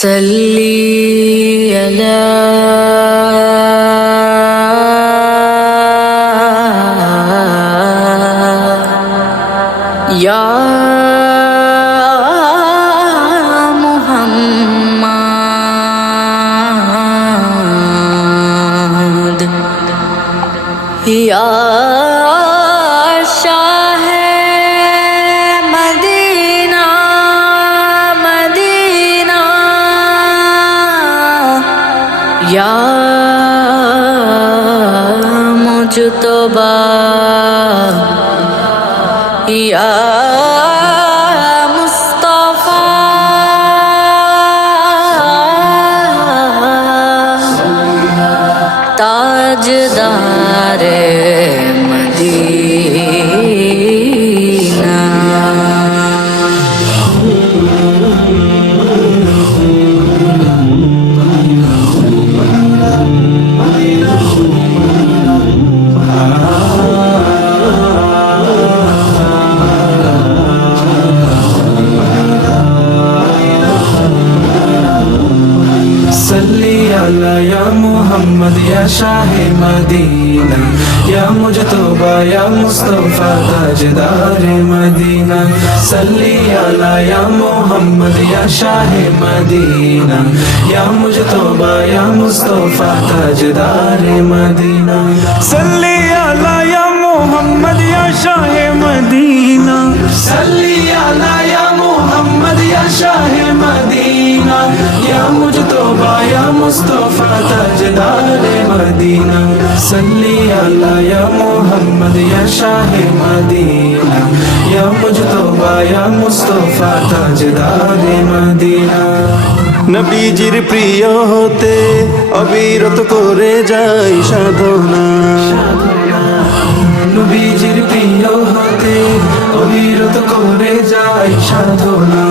صلي على يا محمد يا ইয়া মজতবা ইয়া আলা ইয়া মুহাম্মদ, ইয়া শাহে মদিনা, ইয়া মুজতবা, ইয়া মুস্তাফা, তাজদার মদিনা, সাল্লি আলা ইয়া মুহাম্মদ, ইয়া শাহে মদিনা, ইয়া মুজতবা, ইয়া মুস্তাফা, তাজদার মদিনা, সাল্লি আলা ইয়া মুহাম্মদ, ইয়া শাহে মদিনা, সাল্লি আলা ইয়া ইয়া শাহ মদিনা ইয়া মুজতবা ইয়া মুস্তফা তাজদার মদিনা সল্লি আলা ইয়া মুহাম্মদ ইয়া শাহ মদিনা ইয়া মুজতবা ইয়া মুস্তফা তাজদার মদিনা নবীজির প্রিয় হতে অবিরত করে যাই সাধনা। নবীজির প্রিয় হতে অবিরত করে যাই সাধনা।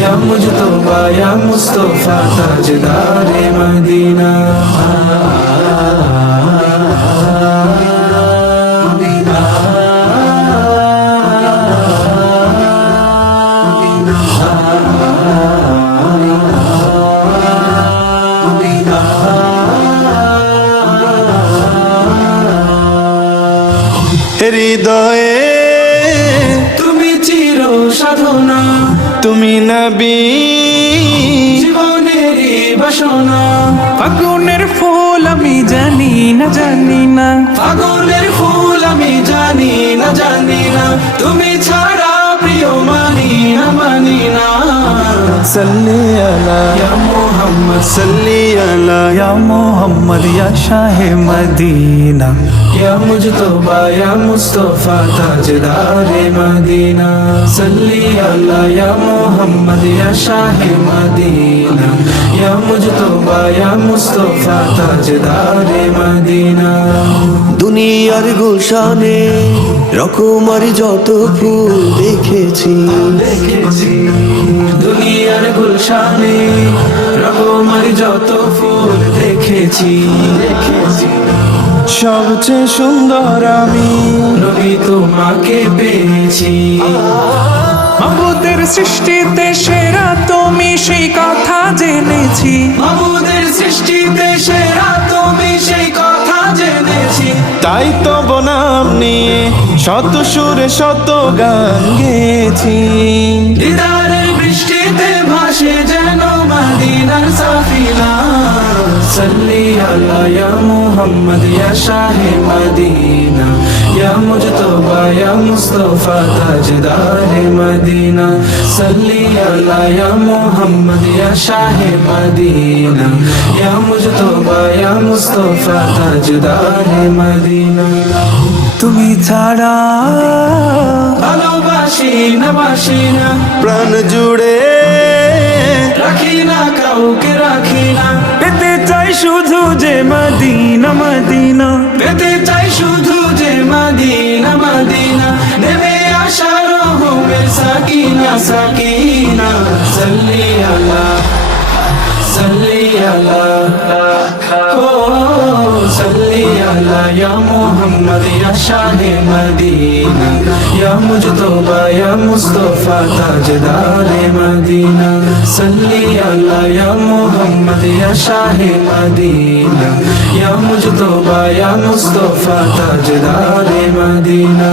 یا مجتبا یا مصطفیٰ تاجدار مدینہ হৃদয়ে সাধনা। তুমি নবী। জীবনের বাসনা। ফাগুনের ফুল আমি জানি না জানি না। ফাগুনের ফুল আমি জানি না জানি না। তুমি ছাড়া প্রিয় না সাল্লি আলা ইয়া মোহাম্মদ সাল্লি আলা ইয়া মোহাম্মদ ইয়া শাহে মদিনা ইয়া মুজতবা ইয়া মুস্তাফা তাজদার মদিনা সাল্লি আলা ইয়া মোহাম্মদ ইয়া শাহে মদিনা ইয়া মুজতবা ইয়া মুস্তাফা তাজদার মদিনা দুনিয়ার গুলশানে রকমার যত ফুল দেখেছি। দেখেছি দুনিয়ার গুলশানে রকমার যত ফুল দেখেছি। দেখেছি সবচেয়ে সুন্দর আমি নবী তোমাকে পেয়েছি। মাবুদের সৃষ্টিতে সেরা তুমি সেই কথা জেনেছি। মাবুদের সৃষ্টিতে সেরা তুমি সেই কথা জেনেছি। তাই তো বনাম নিয়ে শত সুরে শত গান গেছি দিদারের বৃষ্টিতে ভাসে যেন মদিনার সাফিনা সাল্লি আলা ইয়া মুহাম্মদ, ইয়া শাহে মদিনা। ইয়া মুজতবা, ইয়া মুস্তাফা, তাজদার মদিনা। সাল্লি আলা ইয়া মুহাম্মদ, ইয়া শাহে মদিনা। ইয়া মুজতবা, ইয়া মুস্তাফা, তাজদার মদিনা। তুমি ছাড়া। ভালোবাসি না বাসি না। প্রাণ জুড়ে। রাখি না কাউকে রাখি না। পেতে চাই শুধু যে মদিনা মদিনা। পেতে চাই মুহাম্মদ ইয়া শাহে মদিনা। ইয়া মুজতবা, ইয়া মুস্তাফা, তাজদারে মদিনা। সাল্লি আলা, ইয়া মোহাম্মদ ইয়া শাহে মদিনা। ইয়া মুজতবা, ইয়া মুস্তাফা, তাজদারে মদিনা।